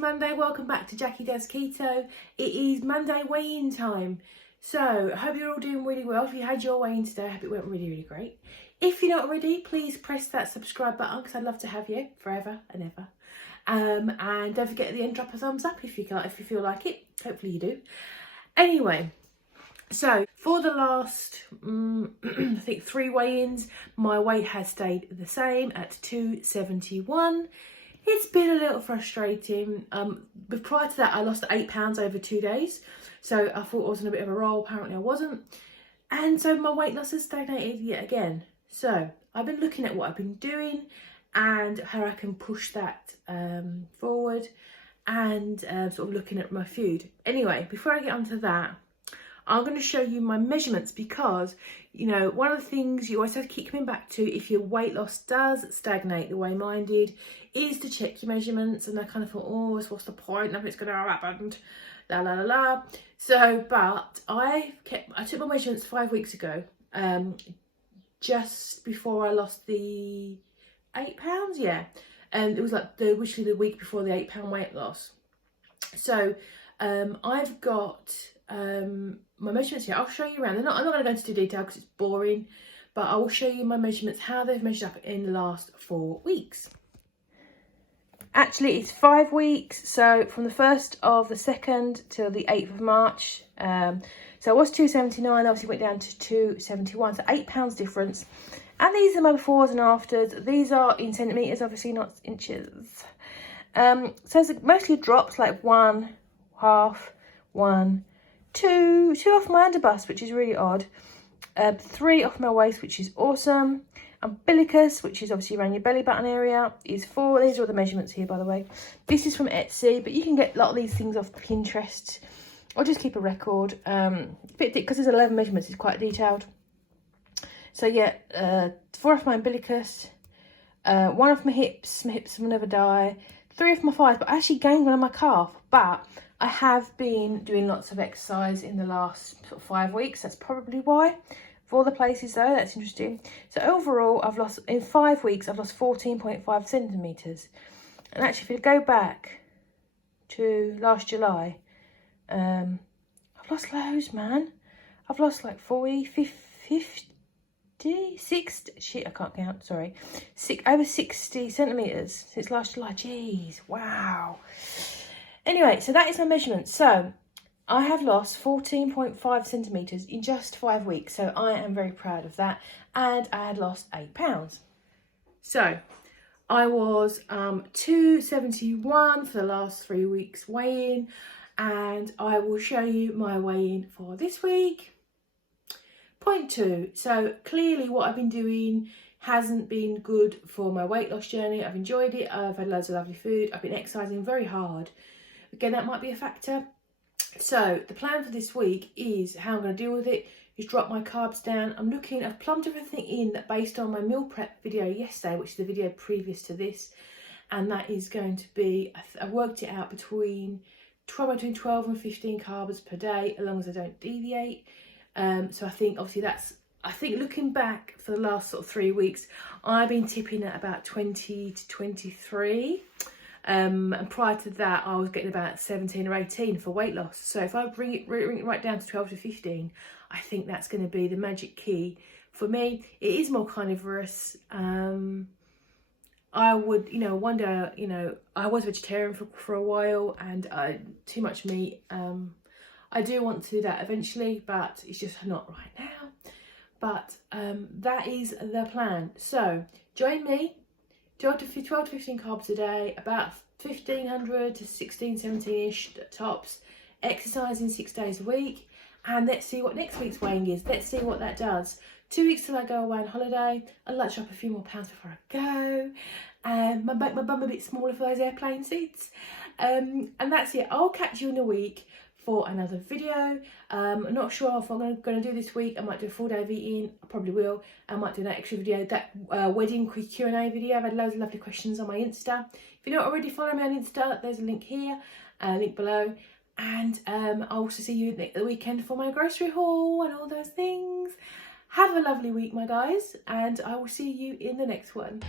Monday. Welcome back to Jackie Does Keto. It is Monday weigh-in time. So I hope you're all doing really well. If you had your weigh-in today, I hope it went really great. If you're not already, please press that subscribe button because I'd love to have you forever and ever. And don't forget at the end, drop a thumbs up if you feel like it. Hopefully you do. Anyway, so for the last, I think 3 weigh-ins, my weight has stayed the same at 271. It's been a little frustrating. But prior to that, I lost 8 pounds over 2 days. So I thought I was on a bit of a roll. Apparently I wasn't. And so my weight loss has stagnated yet again. So I've been looking at what I've been doing and how I can push that forward, and sort of looking at my food. Anyway, before I get onto that, I'm going to show you my measurements because, you know, one of the things you always have to keep coming back to if your weight loss does stagnate the way mine did is to check your measurements. And I kind of thought, oh, what's the point? Nothing's going to happen. La la la la. So, but I took my measurements 5 weeks ago, just before I lost the 8 pounds, yeah. And it was like literally the week before the 8 pound weight loss. So I've got my measurements here. I'll show you around. I'm not going to go into detail because it's boring, but I will show you my measurements, how they've measured up in the last 4 weeks. Actually, it's 5 weeks, so from the 1st of the 2nd till the 8th of March. So I was 279, obviously went down to 271, so 8 pounds difference. And these are my befores and afters. These are in centimetres, obviously not inches. So it's mostly drops, like 1, half, 1, 2 off my underbust, which is really odd. 3 off my waist, which is awesome. Umbilicus, which is obviously around your belly button area, is 4. These are all the measurements here, by the way. This is from Etsy, but you can get a lot of these things off Pinterest, or just keep a record. Because there's 11 measurements, it's quite detailed. So yeah, 4 off my umbilicus, 1 off my hips will never die, 3 off my thighs, but I actually gained 1 on my calf. But I have been doing lots of exercise in the last sort of 5 weeks. That's probably why. For all the places though, that's interesting. So overall, in 5 weeks, I've lost 14.5 centimetres. And actually, if you go back to last July, I've lost loads, man. I've lost like 40, 50, 60, shit, I can't count, sorry. Over 60 centimetres since last July. Jeez, wow. Anyway, so that is my measurement. So I have lost 14.5 centimetres in just 5 weeks. So I am very proud of that. And I had lost 8 pounds. So I was 271 for the last 3 weeks weigh-in. And I will show you my weigh-in for this week. Point 2. So clearly what I've been doing hasn't been good for my weight loss journey. I've enjoyed it. I've had loads of lovely food. I've been exercising very hard. Again, that might be a factor. So the plan for this week is how I'm going to deal with it is drop my carbs down. I've plumbed everything in based on my meal prep video yesterday, which is the video previous to this. And that is going to be, I worked it out between 12 and 15 carbs per day, as long as I don't deviate. So I think obviously looking back for the last sort of 3 weeks, I've been tipping at about 20 to 23. And prior to that, I was getting about 17 or 18 for weight loss. So if I bring it right down to 12 to 15, I think that's going to be the magic key for me. It is more carnivorous. I would, one day, I was vegetarian for a while and too much meat. I do want to do that eventually, but it's just not right now. But that is the plan. So join me, 12 to 15 carbs a day, about 1,500 to 17-ish tops, exercising 6 days a week. And let's see what next week's weighing is. Let's see what that does. 2 weeks till I go away on holiday. I'd like to drop a few more pounds before I go. And make my bum a bit smaller for those airplane seats. And that's it. I'll catch you in a week for another video. I'm not sure if I'm going to do this week. I might do a full day of eating. I probably will. I might do that extra video, that wedding quick Q&A video. I've had loads of lovely questions on my Insta. If you're not already following me on Insta, there's a link here, link below. And I'll also see you the weekend for my grocery haul and all those things. Have a lovely week, my guys, and I will see you in the next one.